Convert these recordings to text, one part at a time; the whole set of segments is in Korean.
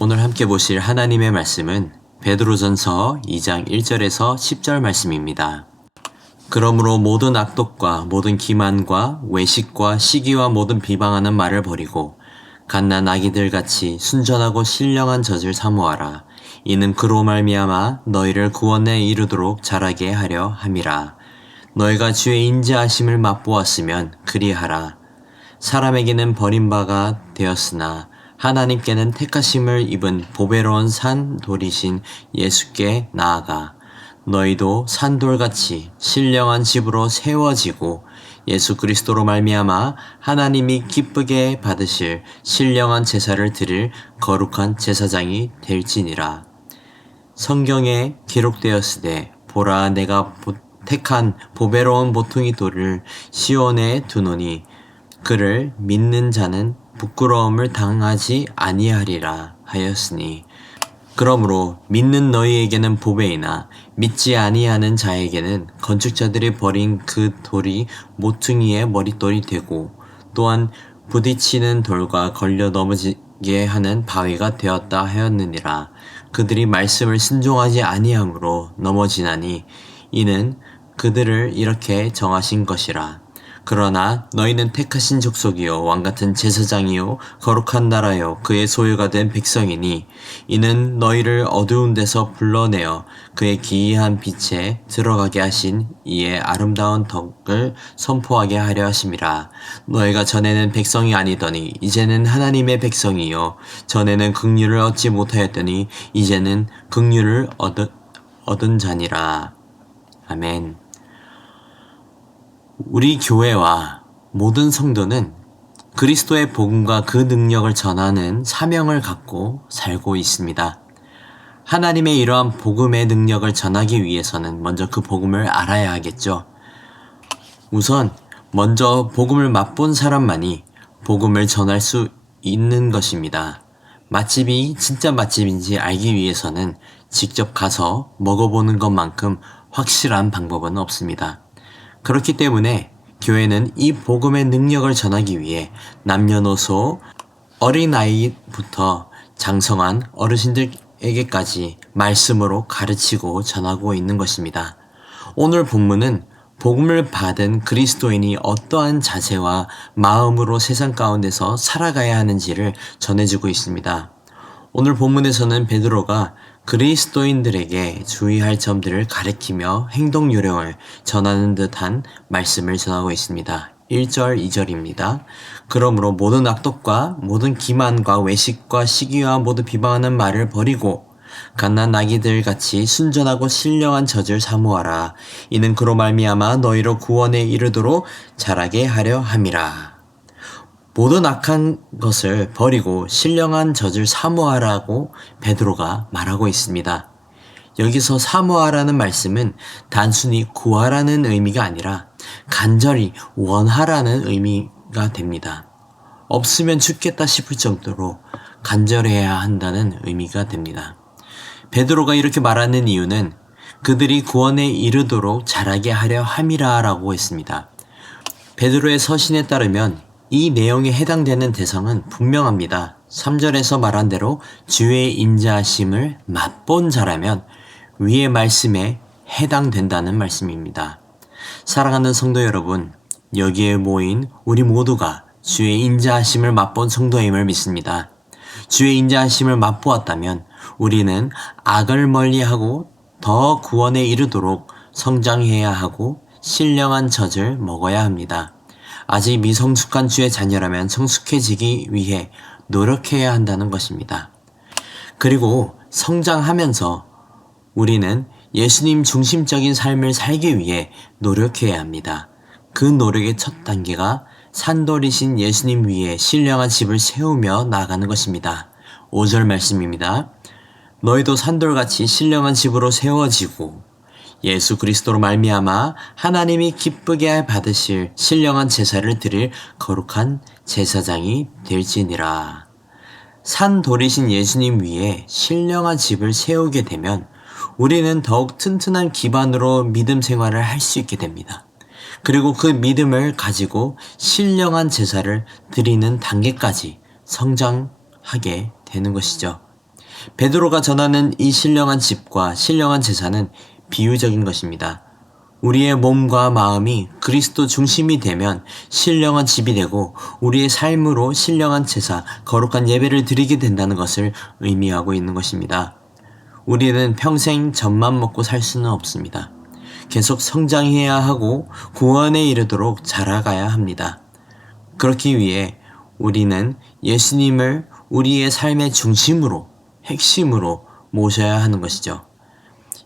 오늘 함께 보실 하나님의 말씀은 베드로전서 2장 1절에서 10절 말씀입니다. 그러므로 모든 악독과 모든 기만과 외식과 시기와 모든 비방하는 말을 버리고 갓난 아기들 같이 순전하고 신령한 젖을 사모하라. 이는 그로 말미암아 너희를 구원에 이르도록 자라게 하려 함이라. 너희가 주의 인자하심을 맛보았으면 그리하라. 사람에게는 버림바가 되었으나 하나님께는 택하심을 입은 보배로운 산 돌이신 예수께 나아가 너희도 산돌같이 신령한 집으로 세워지고 예수 그리스도로 말미암아 하나님이 기쁘게 받으실 신령한 제사를 드릴 거룩한 제사장이 될지니라. 성경에 기록되었으되 보라 내가 택한 보배로운 모퉁이 돌을 시온에 두노니 그를 믿는 자는 부끄러움을 당하지 아니하리라 하였으니 그러므로 믿는 너희에게는 보배이나 믿지 아니하는 자에게는 건축자들이 버린 그 돌이 모퉁이의 머릿돌이 되고 또한 부딪히는 돌과 걸려 넘어지게 하는 바위가 되었다 하였느니라. 그들이 말씀을 순종하지 아니함으로 넘어지나니 이는 그들을 이렇게 정하신 것이라. 그러나 너희는 택하신 족속이요 왕같은 제사장이요 거룩한 나라요 그의 소유가 된 백성이니 이는 너희를 어두운 데서 불러내어 그의 기이한 빛에 들어가게 하신 이의 아름다운 덕을 선포하게 하려 하심이라. 너희가 전에는 백성이 아니더니 이제는 하나님의 백성이요 전에는 긍휼을 얻지 못하였더니 이제는 긍휼을 얻은 자니라. 아멘. 우리 교회와 모든 성도는 그리스도의 복음과 그 능력을 전하는 사명을 갖고 살고 있습니다. 하나님의 이러한 복음의 능력을 전하기 위해서는 먼저 그 복음을 알아야 하겠죠. 우선 먼저 복음을 맛본 사람만이 복음을 전할 수 있는 것입니다. 맛집이 진짜 맛집인지 알기 위해서는 직접 가서 먹어보는 것만큼 확실한 방법은 없습니다. 그렇기 때문에 교회는 이 복음의 능력을 전하기 위해 남녀노소 어린아이부터 장성한 어르신들에게까지 말씀으로 가르치고 전하고 있는 것입니다. 오늘 본문은 복음을 받은 그리스도인이 어떠한 자세와 마음으로 세상 가운데서 살아가야 하는지를 전해주고 있습니다. 오늘 본문에서는 베드로가 그리스도인들에게 주의할 점들을 가리키며 행동 요령을 전하는 듯한 말씀을 전하고 있습니다. 1절, 2절입니다. 그러므로 모든 악독과 모든 기만과 외식과 시기와 모두 비방하는 말을 버리고 갓난 아기들 같이 순전하고 신령한 젖을 사모하라. 이는 그로 말미암아 너희로 구원에 이르도록 자라게 하려 함이라. 모든 악한 것을 버리고 신령한 젖을 사모하라고 베드로가 말하고 있습니다. 여기서 사모하라는 말씀은 단순히 구하라는 의미가 아니라 간절히 원하라는 의미가 됩니다. 없으면 죽겠다 싶을 정도로 간절해야 한다는 의미가 됩니다. 베드로가 이렇게 말하는 이유는 그들이 구원에 이르도록 자라게 하려 함이라 라고 했습니다. 베드로의 서신에 따르면 이 내용에 해당되는 대상은 분명합니다. 3절에서 말한 대로 주의 인자하심을 맛본 자라면 위의 말씀에 해당된다는 말씀입니다. 사랑하는 성도 여러분, 여기에 모인 우리 모두가 주의 인자하심을 맛본 성도임을 믿습니다. 주의 인자하심을 맛보았다면 우리는 악을 멀리하고 더 구원에 이르도록 성장해야 하고 신령한 젖을 먹어야 합니다. 아직 미성숙한 주의 자녀라면 성숙해지기 위해 노력해야 한다는 것입니다. 그리고 성장하면서 우리는 예수님 중심적인 삶을 살기 위해 노력해야 합니다. 그 노력의 첫 단계가 산돌이신 예수님 위에 신령한 집을 세우며 나아가는 것입니다. 5절 말씀입니다. 너희도 산돌같이 신령한 집으로 세워지고 예수 그리스도로 말미암아 하나님이 기쁘게 받으실 신령한 제사를 드릴 거룩한 제사장이 될지니라. 산돌이신 예수님 위에 신령한 집을 세우게 되면 우리는 더욱 튼튼한 기반으로 믿음 생활을 할 수 있게 됩니다. 그리고 그 믿음을 가지고 신령한 제사를 드리는 단계까지 성장하게 되는 것이죠. 베드로가 전하는 이 신령한 집과 신령한 제사는 비유적인 것입니다. 우리의 몸과 마음이 그리스도 중심이 되면 신령한 집이 되고 우리의 삶으로 신령한 제사, 거룩한 예배를 드리게 된다는 것을 의미하고 있는 것입니다. 우리는 평생 젖만 먹고 살 수는 없습니다. 계속 성장해야 하고 구원에 이르도록 자라가야 합니다. 그렇기 위해 우리는 예수님을 우리의 삶의 중심으로, 핵심으로 모셔야 하는 것이죠.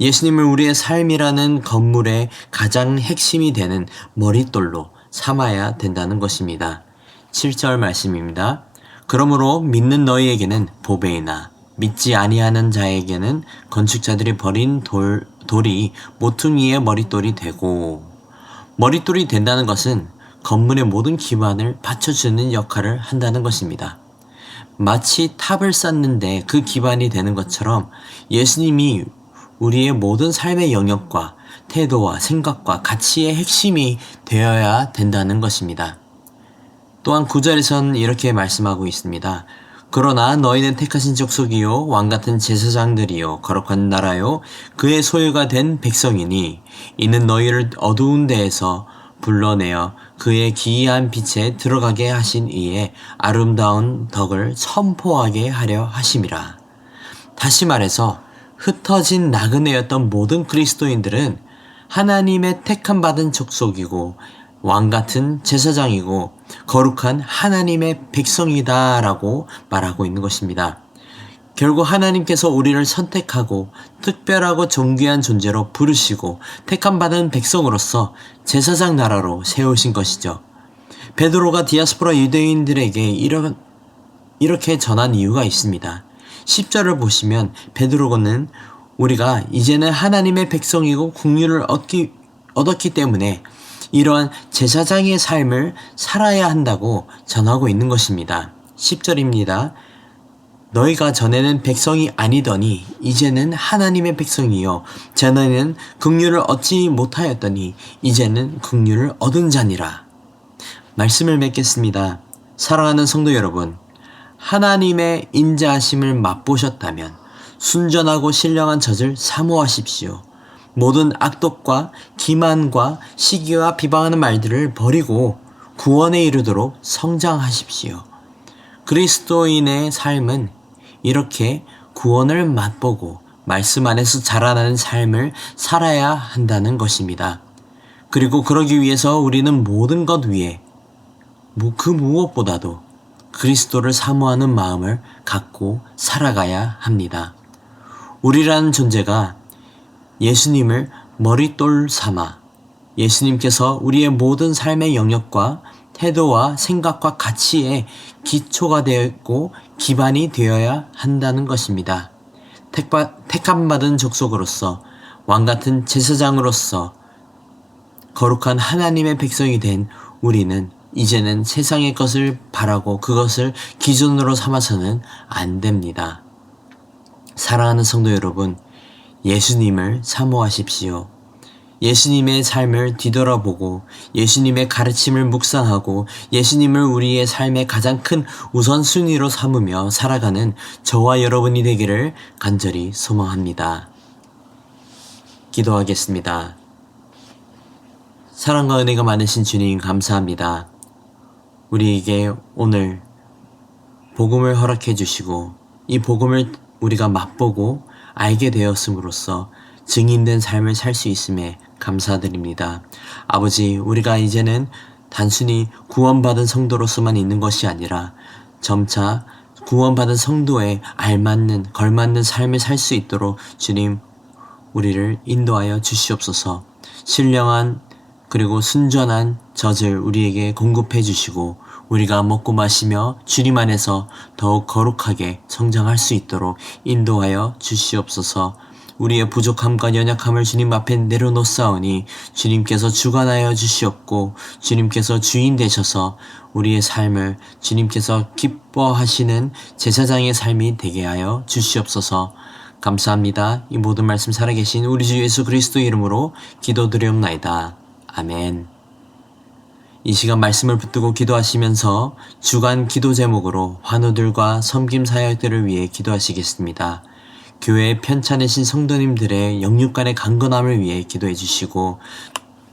예수님을 우리의 삶이라는 건물의 가장 핵심이 되는 머릿돌로 삼아야 된다는 것입니다. 7절 말씀입니다. 그러므로 믿는 너희에게는 보배이나 믿지 아니하는 자에게는 건축자들이 버린 돌이 모퉁이의 머릿돌이 되고, 머릿돌이 된다는 것은 건물의 모든 기반을 받쳐주는 역할을 한다는 것입니다. 마치 탑을 쌓는데 그 기반이 되는 것처럼 예수님이 우리의 모든 삶의 영역과 태도와 생각과 가치의 핵심이 되어야 된다는 것입니다. 또한 9절에서는 이렇게 말씀하고 있습니다. 그러나 너희는 택하신 족속이요 왕같은 제사장들이요 거룩한 나라요 그의 소유가 된 백성이니 이는 너희를 어두운 데에서 불러내어 그의 기이한 빛에 들어가게 하신 이의 아름다운 덕을 선포하게 하려 하심이라. 다시 말해서 흩어진 나그네였던 모든 그리스도인들은 하나님의 택함 받은 족속이고 왕같은 제사장이고 거룩한 하나님의 백성이다라고 말하고 있는 것입니다. 결국 하나님께서 우리를 선택하고 특별하고 존귀한 존재로 부르시고 택함 받은 백성으로서 제사장 나라로 세우신 것이죠. 베드로가 디아스포라 유대인들에게 이렇게 전한 이유가 있습니다. 10절을 보시면 베드로는 우리가 이제는 하나님의 백성이고 국류를 얻었기 때문에 이러한 제사장의 삶을 살아야 한다고 전하고 있는 것입니다. 10절입니다. 너희가 전에는 백성이 아니더니 이제는 하나님의 백성이요 전에는 국류를 얻지 못하였더니 이제는 국류를 얻은 자니라. 말씀을 맺겠습니다. 사랑하는 성도 여러분, 하나님의 인자하심을 맛보셨다면 순전하고 신령한 젖을 사모하십시오. 모든 악독과 기만과 시기와 비방하는 말들을 버리고 구원에 이르도록 성장하십시오. 그리스도인의 삶은 이렇게 구원을 맛보고 말씀 안에서 자라나는 삶을 살아야 한다는 것입니다. 그리고 그러기 위해서 우리는 모든 것 위에 그 무엇보다도 그리스도를 사모하는 마음을 갖고 살아가야 합니다. 우리라는 존재가 예수님을 머릿돌 삼아 예수님께서 우리의 모든 삶의 영역과 태도와 생각과 가치의 기초가 되었고 기반이 되어야 한다는 것입니다. 택함받은 족속으로서 왕같은 제사장으로서 거룩한 하나님의 백성이 된 우리는 이제는 세상의 것을 바라고 그것을 기준으로 삼아서는 안 됩니다. 사랑하는 성도 여러분, 예수님을 사모하십시오. 예수님의 삶을 뒤돌아보고 예수님의 가르침을 묵상하고 예수님을 우리의 삶의 가장 큰 우선순위로 삼으며 살아가는 저와 여러분이 되기를 간절히 소망합니다. 기도하겠습니다. 사랑과 은혜가 많으신 주님 감사합니다. 우리에게 오늘 복음을 허락해 주시고 이 복음을 우리가 맛보고 알게 되었음으로써 증인된 삶을 살 수 있음에 감사드립니다. 아버지, 우리가 이제는 단순히 구원받은 성도로서만 있는 것이 아니라 점차 구원받은 성도에 걸맞는 삶을 살 수 있도록 주님, 우리를 인도하여 주시옵소서. 신령한 그리고 순전한 젖을 우리에게 공급해 주시고 우리가 먹고 마시며 주님 안에서 더욱 거룩하게 성장할 수 있도록 인도하여 주시옵소서. 우리의 부족함과 연약함을 주님 앞에 내려놓사오니 주님께서 주관하여 주시옵고 주님께서 주인 되셔서 우리의 삶을 주님께서 기뻐하시는 제사장의 삶이 되게 하여 주시옵소서. 감사합니다. 이 모든 말씀 살아계신 우리 주 예수 그리스도 이름으로 기도드리옵나이다. 아멘. 이 시간 말씀을 붙들고 기도하시면서 주간 기도 제목으로 환우들과 섬김 사역들을 위해 기도하시겠습니다. 교회 편찮으신 성도님들의 영육간의 강건함을 위해 기도해 주시고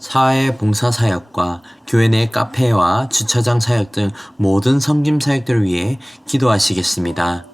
사회봉사 사역과 교회 내 카페와 주차장 사역 등 모든 섬김 사역들을 위해 기도하시겠습니다.